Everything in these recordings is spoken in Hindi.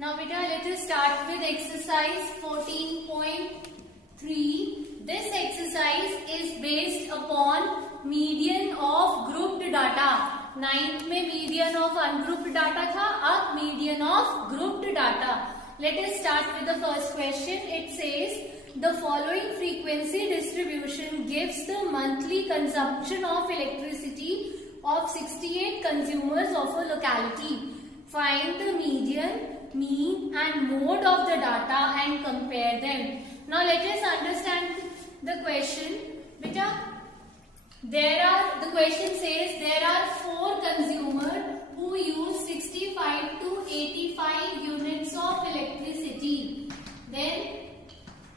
Now beta, let us start with exercise 14.3. This exercise is based upon median of grouped data. 9th में median of ungrouped data था, अब median of grouped data. Let us start with the first question. It says the following frequency distribution gives the monthly consumption of electricity of 68 consumers of a locality. Find the median, mean and mode of the data and compare them. Now let us understand the question. Beta, the question says there are 4 consumers who use 65 to 85 units of electricity. Then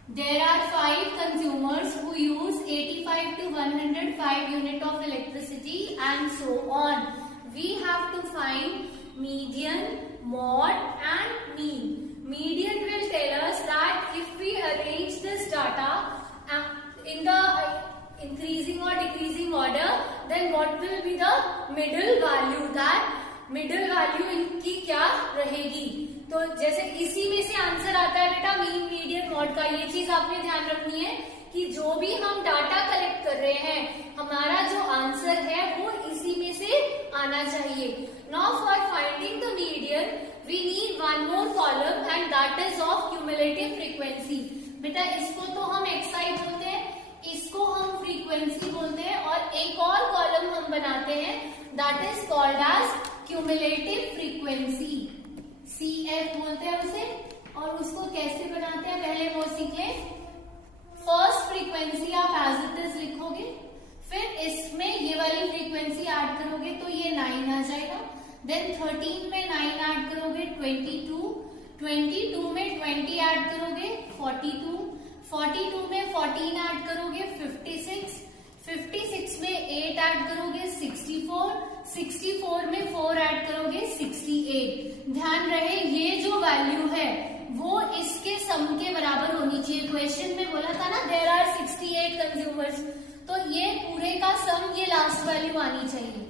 there are 5 consumers who use 85 to 105 units of electricity and so on. We have to find median, mode and mean. Median will tell us that if we arrange this data in the increasing or decreasing order, then what will be the middle value? That middle value इनकी क्या रहेगी? तो जैसे इसी में से आंसर आता है बेटा मीन, मीडियन, मॉड का. ये चीज आपने ध्यान रखनी है कि जो भी हम डाटा कलेक्ट कर रहे हैं, हमारा जो आंसर है वो इसी में से आना चाहिए. Now for finding the median, we need one more column and that is of cumulative frequency. बेटा इसको तो हम xi बोलते हैं, इसको हम फ्रीक्वेंसी बोलते हैं और एक और कॉलम हम बनाते हैं that is called as cumulative frequency. CF बोलते हैं उसे. और उसको कैसे बनाते हैं पहले वो सीख लें. फर्स्ट फ्रीक्वेंसी आप एज इट इज लिखोगे, फिर इसमें ये वाली फ्रीक्वेंसी ऐड करोगे तो ये 9 आ जाएगा. देन 13 में 9 ऐड करोगे 22, 22 में 20 ऐड करोगे 42, 42 में 14 ऐड करोगे 56, 56 में 8 ऐड करोगे 64, 64 में 4 ऐड करोगे 68. ध्यान रहे ये जो वैल्यू है वो इसके सम के बराबर होनी चाहिए. क्वेश्चन में बोला था ना देयर आर 68 कंज्यूमर्स, तो ये पूरे का सम ये लास्ट वैल्यू आनी चाहिए.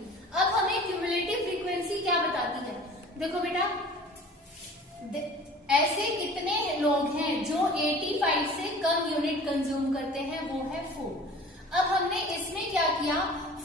अब हमें क्यूमुलेटिव फ्रीक्वेंसी क्या बताती है? देखो बेटा, ऐसे कितने लोग हैं जो 85 से कम यूनिट कंज्यूम करते हैं, वो है 4. अब हमने इसमें क्या किया,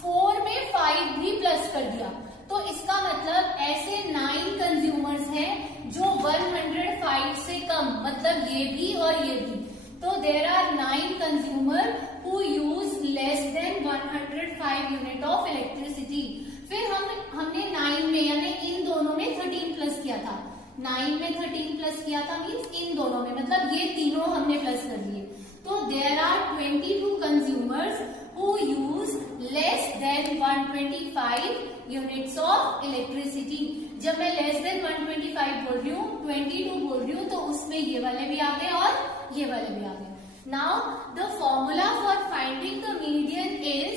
4 में 5 भी प्लस कर दिया, तो इसका मतलब ऐसे 9 कंज्यूमर्स हैं जो 105 से कम, मतलब ये भी और ये भी. तो there are 9 consumer who use less than 105 unit of electricity. फिर हमने 9 में यानी इन दोनों में 13 प्लस किया था. 9 में 13 प्लस किया था मीन्स इन दोनों में, मतलब ये तीनों हमने प्लस कर दिए. तो there are 22 consumers who use less than 125 units of electricity. जब मैं लेस देन 125 बोल रही हूँ, 22 बोल रही हूँ, तो उसमें ये वाले भी आ गए और ये वाले भी आ गए. Now the formula for finding the median is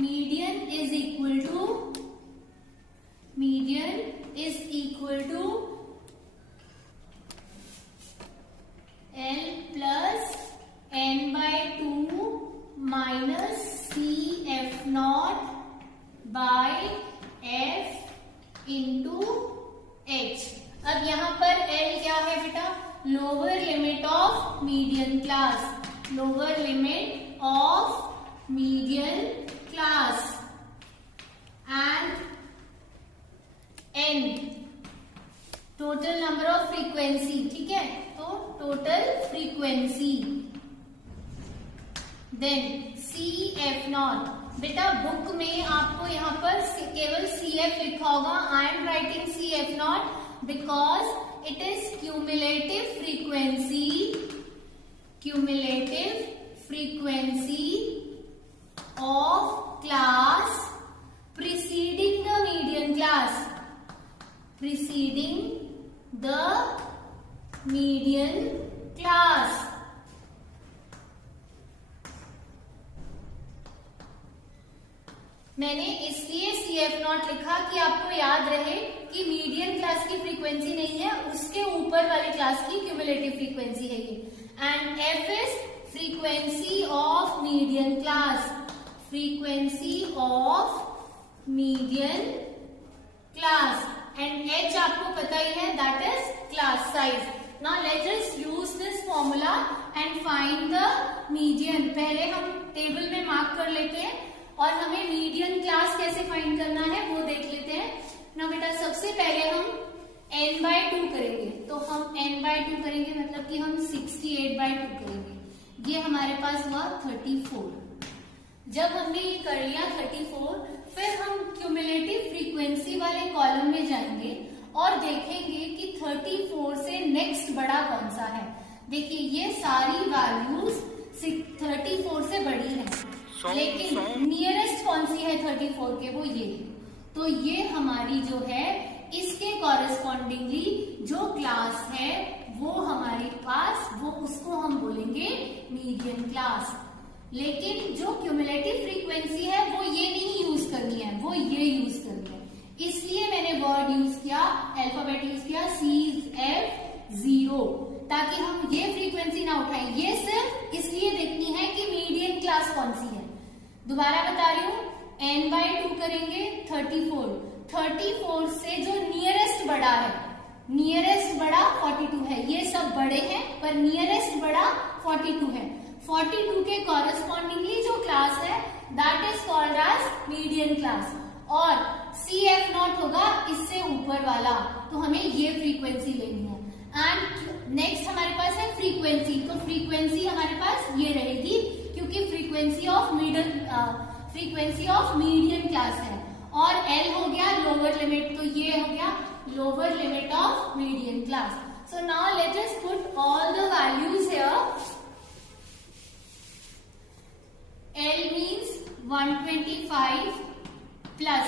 median is equal to L plus n by 2 minus CF naught by F into H. अब यहाँ पर L क्या है बेटा? Lower limit of median class, lower limit of median class, and n total number of frequency. ठीक है, तो total frequency. Then CF naught. बेटा बुक में आपको यहाँ पर केवल CF लिखा होगा. I am writing CF naught because it is cumulative frequency of class preceding the median class, preceding the median class. मैंने इसलिए CF नॉट लिखा कि आपको याद रहे कि मीडियन क्लास की फ्रीक्वेंसी नहीं है, उसके ऊपर वाली क्लास की क्यूमुलेटिव फ्रीक्वेंसी है ये. And F is frequency of median class, frequency of median class. And H आपको पता ही है, class size. Now let's just use this formula and find the median. पहले हम टेबल में मार्क कर लेते हैं और हमें मीडियन क्लास कैसे फाइंड करना है वो देख लेते हैं. ना बेटा सबसे पहले हम n/2 करेंगे. तो हम n/2 करेंगे मतलब कि हम 68/2 करेंगे. ये हमारे पास हुआ 34. जब हमने ये कर लिया 34, फिर हम क्यूमुलेटिव फ्रीक्वेंसी वाले कॉलम में जाएंगे और देखेंगे कि 34 से नेक्स्ट बड़ा कौन सा है. देखिए ये सारी वैल्यूज 34 से बड़ी हैं, लेकिन नियरेस्ट कौन सी है 34 के, वो ये. तो ये हमारी जो है इसके कॉरेस्पॉन्डिंगली जो क्लास है वो हमारे पास, वो उसको हम बोलेंगे मीडियन क्लास. लेकिन जो क्यूमुलेटिव फ्रीक्वेंसी है वो ये नहीं यूज करनी है, वो ये यूज करनी है. इसलिए मैंने वर्ड यूज किया, अल्फाबेट यूज किया CF0, ताकि हम ये फ्रीक्वेंसी ना उठाएं. ये सिर्फ इसलिए देखनी है कि मीडियन क्लास कौन सी है. दोबारा बता रही हूँ, n/2 करेंगे 34 से जो नियरेस्ट बड़ा है, नियरेस्ट बड़ा 42 है. ये सब बड़े हैं पर नियरेस्ट बड़ा 42 है. 42 के कॉरेस्पॉन्डिंगली जो क्लास है that is called as median class. और CF0 होगा इससे ऊपर वाला, तो हमें ये फ्रीक्वेंसी लेनी है. एंड नेक्स्ट हमारे पास है फ्रीक्वेंसी. तो फ्रीक्वेंसी हमारे पास ये रहेगी क्योंकि फ्रीक्वेंसी ऑफ मीडियन क्लास है. और L हो गया लोअर लिमिट, तो ये हो गया lower limit of median class. So now let us put all the values here. L means 125 plus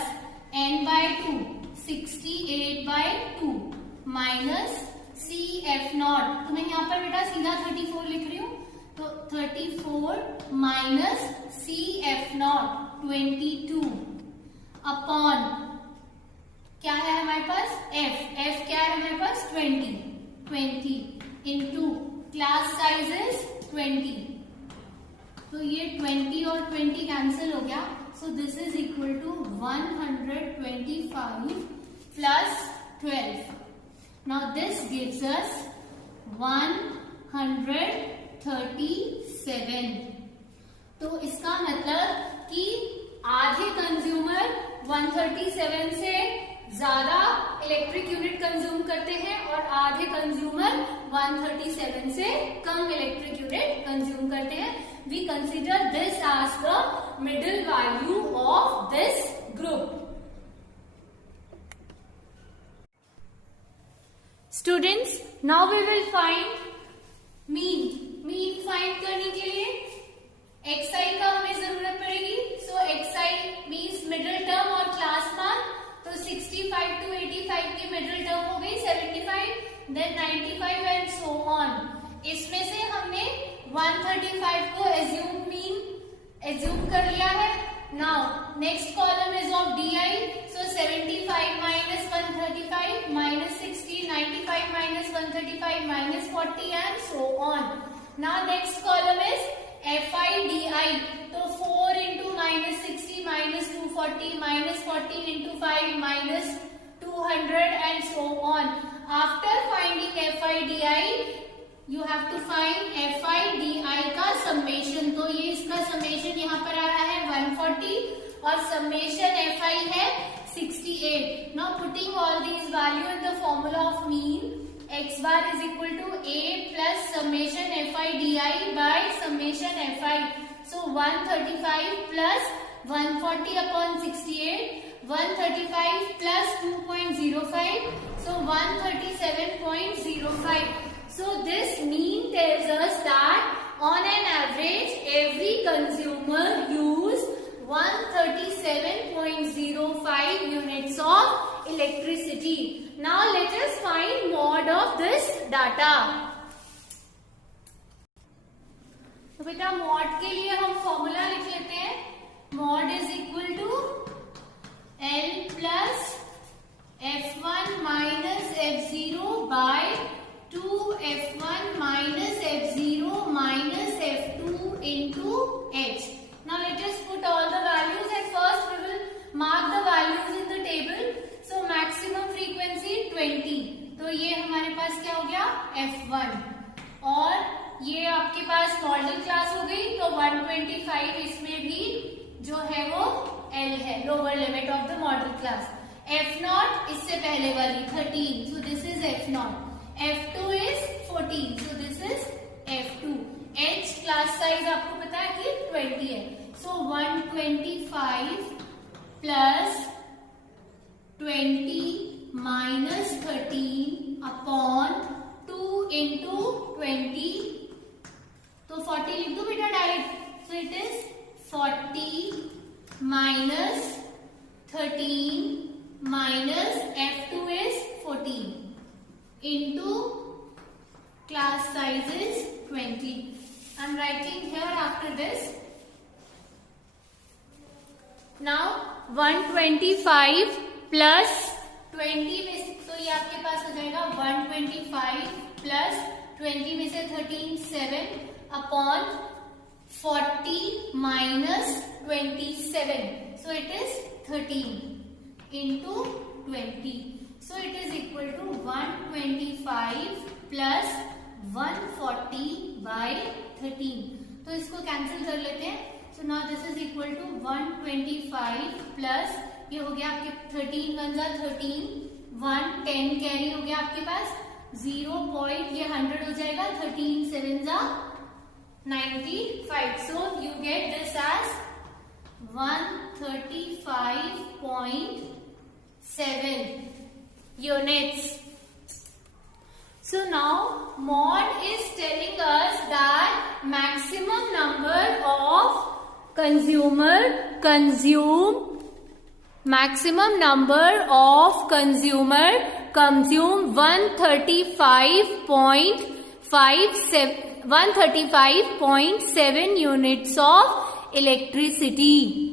n/2 68/2 minus CF0. तो मैं यहाँ पर बेटा सीधा 34 लिख रही हूँ, तो 34 माइनस CF0 22 अपॉन क्या है हमारे पास F क्या है हमारे पास 20 इंटू क्लास साइज इज 20. तो ये 20 और 20 कैंसिल हो गया. So this is equal to 125 plus 12. Now this gives us 137. तो इसका मतलब कि आधे कंज्यूमर 137 से ज्यादा इलेक्ट्रिक यूनिट कंज्यूम करते हैं और आधे कंज्यूमर 137 से कम इलेक्ट्रिक यूनिट कंज्यूम करते हैं. We consider this as the middle value of this group. Students, now we will find mean. Mean find करने के लिए xi का हमें जरूरत पड़ेगी. So xi means middle term और class मान. तो 65 to 85 की middle term हो गई 75, then 95 and so on. इसमें से हमने 135 को एज्यूम कर लिया है. Now next column is of DI. So 75 minus 135 minus 60, 95 minus 135 minus 40 and so on. Now next column is FI/DI. तो 4 into minus 60 minus 240 minus 40 into 5 minus 200 and so on. After finding FI/DI you have to find FI/DI का समेशन. तो ये इसका समेशन यहाँ पर आ रहा है 140 और समेशन FI है 68. Now putting all these value in the formula of mean, x bar is equal to A plus summation FI/DI by summation FI. So 135 plus 140 upon 68, 135 plus 2.05, so 137.05. So this mean tells us that on an average every consumer use 137.05 units of electricity. Now let us find mod of this data. तो बेटा mod के लिए हम फॉर्मूला लिख लेते हैं. mod is equal to L plus F1 minus F0 by 2F1 minus F0 minus F2 into H. Now let us put all the values and first we will mark the values in the table. So maximum frequency 20. तो ये हमारे पास पास क्या हो गया F1, और ये आपके पास मॉडल क्लास हो गई, तो 125 इसमें भी जो है वो L है, lower limit of the model class. F0 इससे पहले वाली 13, so this is F0, F2 is 14, so this is F2। H class size आपको पता है कि 20 है, so 125 plus 20 minus 13 upon 2 into 20, तो 40 लिख दो बेटा direct, so it is 40 minus 13 minus F2 is 14 into class size is 20. I'm writing here after this. Now 125 plus 20 में से, तो ये आपके पास हो जाएगा 125 plus 20 में से 13 7 upon 40 minus 27, so it is 13 into 20, so it is equal to 125 plus 140 by 13, तो इसको कैंसिल कर लेते हैं, so now this is equal to 125 plus ये हो गया आपके 13 1 जा 13, 1 10 कैरी हो गया आपके पास 0 पॉइंट, ये 100 हो जाएगा, 13 7 जा 95, so you get this as 135.7 units. So now mod is telling us that maximum number of consumer consume 135.7 units of electricity.